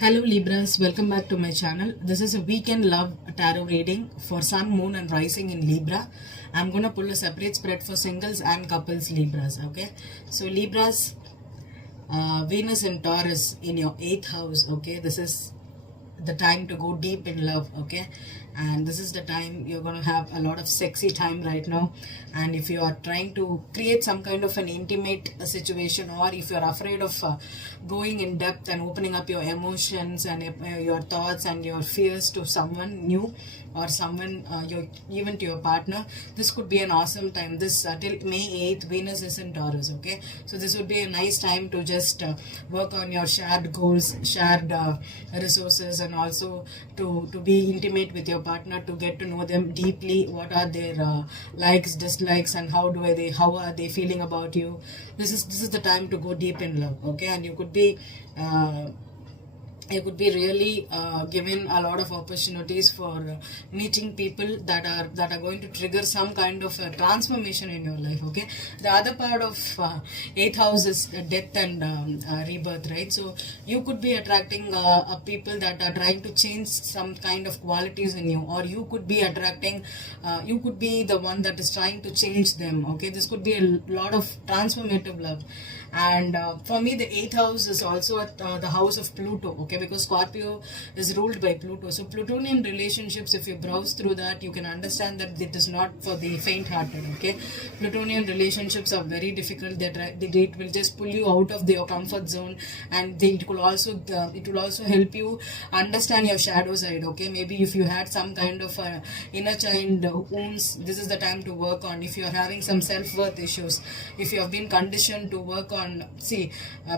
Hello Libras, welcome back to my channel. This is a weekend love tarot reading for Sun, Moon and Rising in Libra. I'm going to pull a separate spread for singles and couples Libras, okay? So Libras, Venus in Taurus in your 8th house, okay? This is the time to go deep in love, okay? And this is the time you're going to have a lot of sexy time right now. And if you are trying to create some kind of an intimate situation, or if you're afraid of going in depth and opening up your emotions and your thoughts and your fears to someone new, or someone even to your partner, this could be an awesome time. This till May 8th, Venus is in Taurus, okay? So this would be a nice time to just work on your shared goals, shared resources, and also to be intimate with your partner, to get to know them deeply. What are their likes, dislikes, and how are they feeling about you? This is the time to go deep in love, okay? And you could be really given a lot of opportunities for meeting people that are going to trigger some kind of transformation in your life, okay? The other part of 8th house is death and rebirth, right? So you could be attracting people that are trying to change some kind of qualities in you, or you could be attracting you could be the one that is trying to change them, okay? This could be a lot of transformative love. And for me, the 8th house is also at the house of Pluto, okay? Because Scorpio is ruled by Pluto. So Plutonian relationships, if you browse through that, you can understand that it is not for the faint-hearted, okay? Plutonian relationships are very difficult. It will just pull you out of your comfort zone, and it will also help you understand your shadow side, okay? Maybe if you had some kind of inner child wounds, this is the time to work on. If you are having some self-worth issues, if you have been conditioned to work on,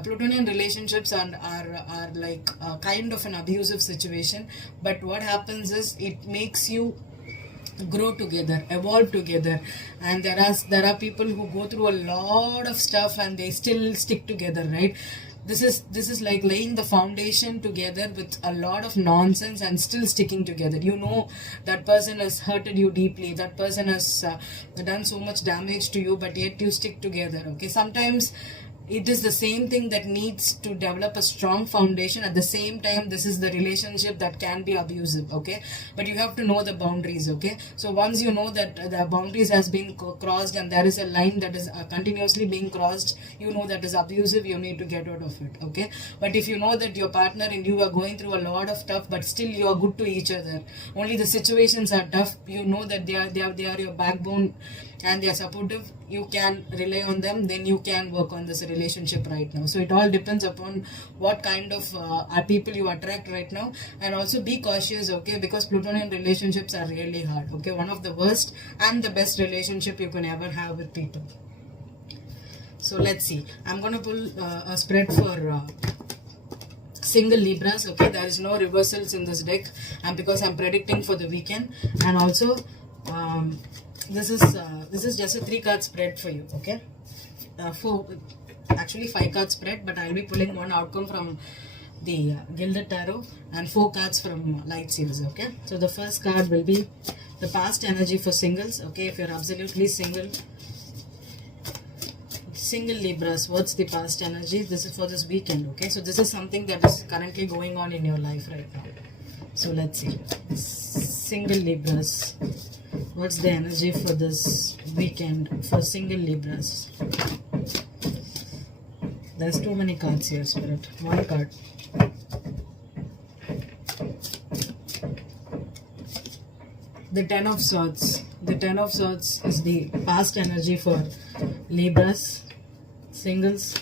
Plutonian relationships are like kind of an abusive situation, but what happens is it makes you grow together, evolve together. And there are people who go through a lot of stuff and they still stick together, right? This is like laying the foundation together with a lot of nonsense and still sticking together. You know that person has hurted you deeply, that person has done so much damage to you, but yet you stick together, okay? Sometimes it is the same thing that needs to develop a strong foundation. At the same time, this is the relationship that can be abusive, okay? But you have to know the boundaries, okay? So once you know that the boundaries has been crossed and there is a line that is continuously being crossed, you know that is abusive, you need to get out of it, okay? But if you know that your partner and you are going through a lot of stuff, but still you are good to each other, only the situations are tough, you know that they are your backbone and they are supportive, you can rely on them, then you can work on this relationship right now. So it all depends upon what kind of people you attract right now. And also be cautious, okay? Because Plutonian relationships are really hard, okay? One of the worst and the best relationship you can ever have with people. So let's see. I'm going to pull a spread for single Libras, okay? There is no reversals in this deck, and because I'm predicting for the weekend. And also this is just a 3-card spread for you, okay? Actually 5-card spread, but I'll be pulling one outcome from the Gilded Tarot and 4 cards from Light Series, okay? So the first card will be the past energy for singles, okay? If you're absolutely single Libras, what's the past energy? This is for this weekend, okay? So this is something that is currently going on in your life right now. So let's see. Single Libras, what's the energy for this weekend for single Libras? There's too many cards here, Spirit. One card. The 10 of Swords. The 10 of Swords is the past energy for Libras, singles.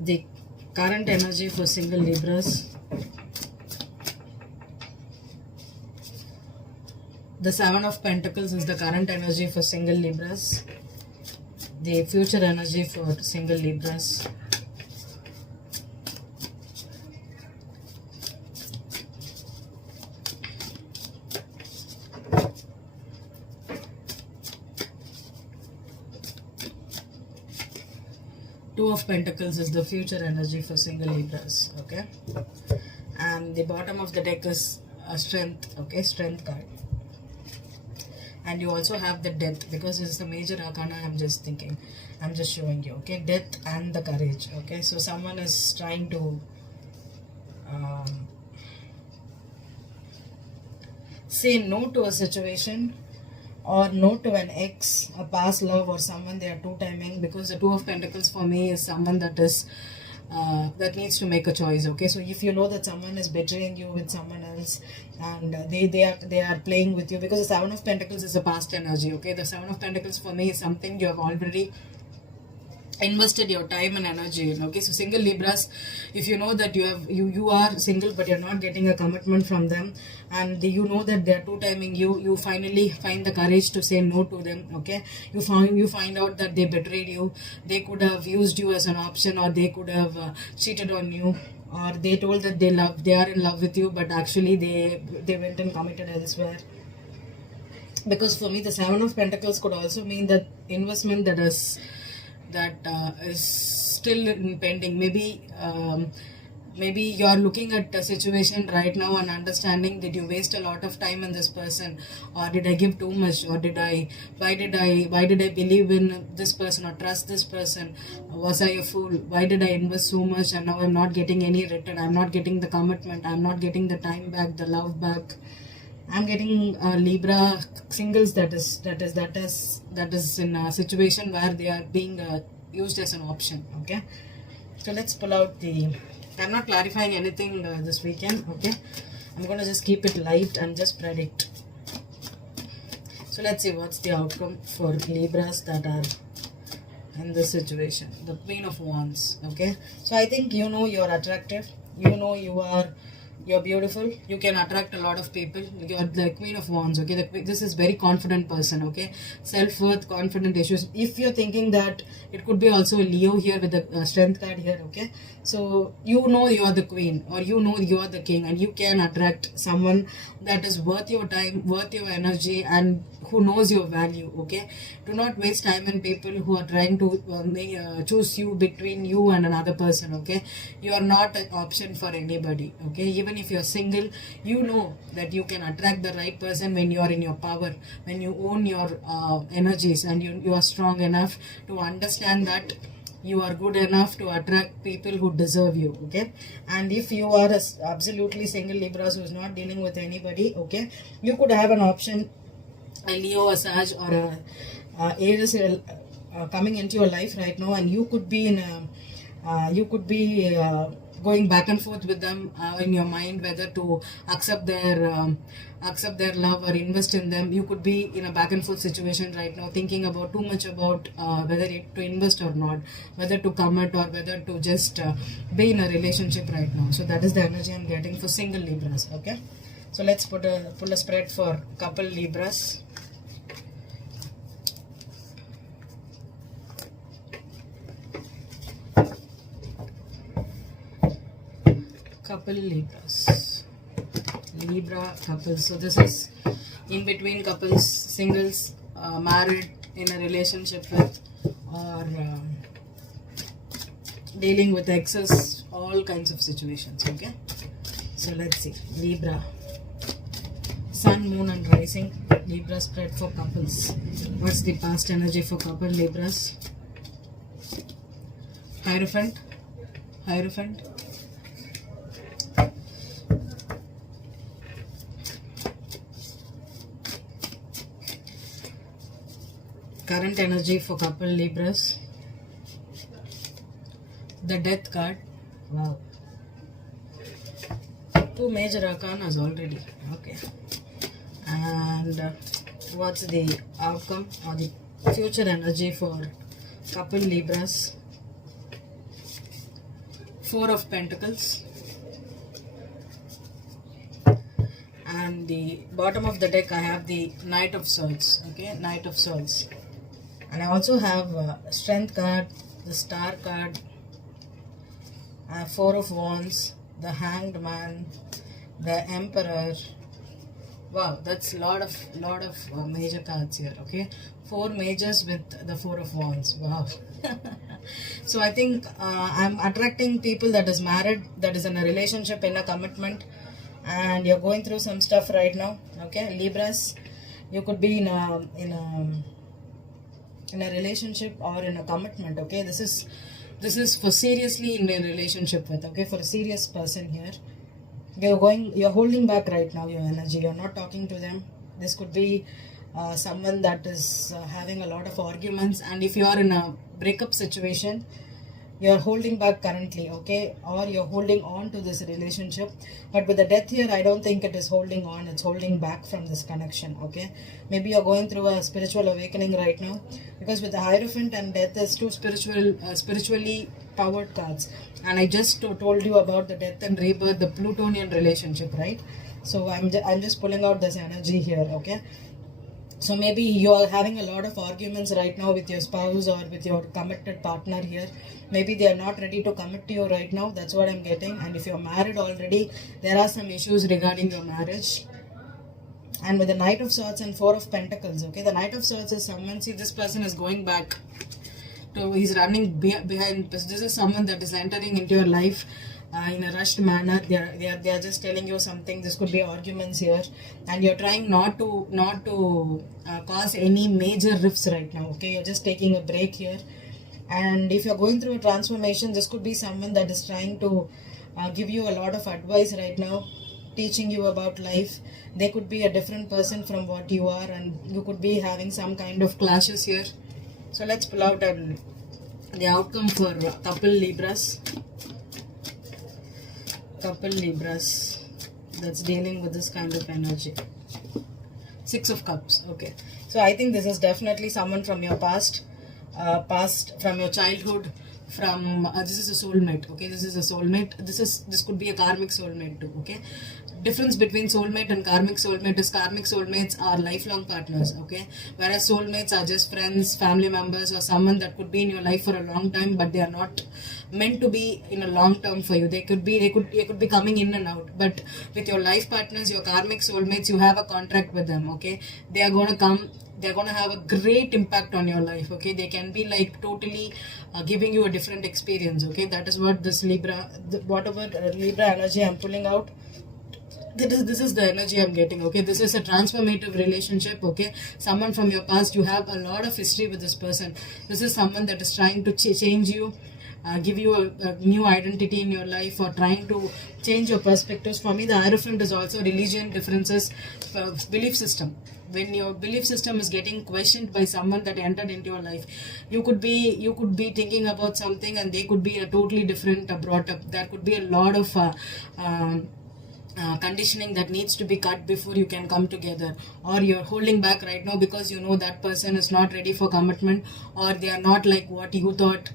The current energy for single Libras. The 7 of Pentacles is the current energy for single Libras. The future energy for single Libras. Two of Pentacles is the future energy for single Libras, okay? And the bottom of the deck is a strength, okay? Strength card. and you also have the death, because this is the major arcana. I'm just showing you, okay, death and the courage. Okay, so someone is trying to say no to a situation, or no to an ex, a past love, or someone they are two timing, because the Two of Pentacles for me is someone that is that needs to make a choice. Okay, so if you know that someone is betraying you with someone else, and they are playing with you, because the Seven of Pentacles is a past energy. Okay, the Seven of Pentacles for me is something you have already invested your time and energy in. Okay, so single Libras, if you know that you are single but you're not getting a commitment from them, and you know that they're two timing you finally find the courage to say no to them. Okay, you find out that they betrayed you, they could have used you as an option, or they could have cheated on you, or they told that they are in love with you, but actually they went and committed elsewhere. Because for me the Seven of Pentacles could also mean that investment that is still pending. Maybe you're looking at a situation right now and understanding, did you waste a lot of time in this person, or did I give too much, or why did I believe in this person or trust this person? Was I a fool? Why did I invest so much and now I'm not getting any return? I'm not getting the commitment, I'm not getting the time back, the love back. I'm getting Libra singles that is in a situation where they are being used as an option. Okay, so let's pull out the. I'm not clarifying anything this weekend. Okay, I'm gonna just keep it light and just predict. So let's see what's the outcome for Libras that are in this situation. The Queen of Wands. Okay, so I think you're attractive. You're beautiful. You can attract a lot of people. You're the Queen of Wands. Okay, this is very confident person. Okay, self-worth, confident issues. If you're thinking that it could be also a Leo here with the Strength card here. Okay, so you are the queen, or you are the king, and you can attract someone that is worth your time, worth your energy, and who knows your value. Okay, do not waste time on people who are trying to choose you between you and another person. Okay, you are not an option for anybody. Okay, even if you're single, you know that you can attract the right person when you are in your power, when you own your energies, and you are strong enough to understand that you are good enough to attract people who deserve you. Okay, and if you are absolutely single Libras who is not dealing with anybody, okay, you could have an option, a Leo, a Sag, or a Aries coming into your life right now, and you could be going back and forth with them in your mind, whether to accept their love or invest in them. You could be in a back and forth situation right now, thinking about too much about whether to invest or not, whether to commit or whether to just be in a relationship right now. So that is the energy I'm getting for single Libras. Okay, so let's pull a spread for couple Libras. Couple Libras, Libra couples. So this is in between couples, singles, married, in a relationship with, or dealing with exes, all kinds of situations. Okay, so let's see. Libra, Sun, Moon and Rising. Libra spread for couples. What's the past energy for couple Libras? Hierophant. Current energy for couple Libras. The Death card. Wow. Two major arcanas already. Okay. And what's the outcome or the future energy for couple Libras? Four of Pentacles. And the bottom of the deck I have the Knight of Swords. Okay, Knight of Swords. And I also have Strength card, the Star card, Four of Wands, the Hanged Man, the Emperor. Wow, that's a lot of major cards here. Okay, 4 majors with the Four of Wands. Wow. So I think I'm attracting people that is married, that is in a relationship, in a commitment, and you're going through some stuff right now. Okay, Libras, You could be in a relationship or in a commitment. Okay, this is for seriously in a relationship with, okay, for a serious person here. You're holding back right now your energy. You're not talking to them. This could be someone that is having a lot of arguments, and if you are in a breakup situation, you're holding back currently, okay, or you're holding on to this relationship. But with the death here, I don't think it is holding on, it's holding back from this connection. Okay, maybe you're going through a spiritual awakening right now, because with the Hierophant and death, there's two spiritually powered cards, and I just told you about the death and rebirth, the Plutonian relationship, right? So I'm just pulling out this energy here. Okay, so maybe you're having a lot of arguments right now with your spouse or with your committed partner here. Maybe they are not ready to commit to you right now. That's what I'm getting. And if you're married already, there are some issues regarding your marriage. And with the Knight of Swords and Four of Pentacles, okay, the Knight of Swords is someone, see, this person is going back to, he's running behind. This is someone that is entering into your life in a rushed manner. They are just telling you something. This could be arguments here, and you're trying not to cause any major rifts right now. Okay, you're just taking a break here. And if you're going through a transformation, this could be someone that is trying to give you a lot of advice right now, teaching you about life. They could be a different person from what you are, and you could be having some kind of clashes here. So let's pull out the outcome for couple Libras. Couple Libras that's dealing with this kind of energy. Six of Cups. Okay, so I think this is definitely someone from your past, from your childhood, from this is a soulmate. Okay, this is a soulmate. This could be a karmic soulmate too. Okay, difference between soulmate and karmic soulmate is karmic soulmates are lifelong partners. Okay, whereas soulmates are just friends, family members, or someone that could be in your life for a long time, but they are not meant to be in a long term for you. They could be coming in and out. But with your life partners, your karmic soulmates, you have a contract with them. Okay, they are gonna come. They're going to have a great impact on your life. Okay, they can be like totally giving you a different experience. Okay, that is what this Libra, whatever Libra energy I'm pulling out, this is the energy I'm getting. Okay, this is a transformative relationship. Okay, someone from your past, you have a lot of history with this person. This is someone that is trying to change you, give you a new identity in your life, or trying to change your perspectives. For me, the Hierophant is also religion differences, belief system. When your belief system is getting questioned by someone that entered into your life, you could be thinking about something, and they could be a totally different brought up. There could be a lot of conditioning that needs to be cut before you can come together, or you're holding back right now because you know that person is not ready for commitment, or they are not like what you thought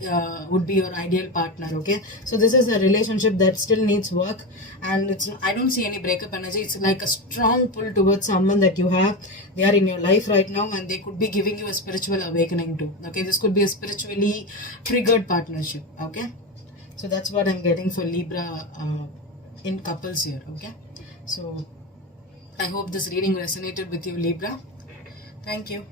would be your ideal partner. Okay, so this is a relationship that still needs work, and I don't see any breakup energy. It's like a strong pull towards someone that you have. They are in your life right now, and they could be giving you a spiritual awakening too. Okay, this could be a spiritually triggered partnership. Okay, so that's what I'm getting for Libra in couples here. Okay, so I hope this reading resonated with you, Libra. Thank you.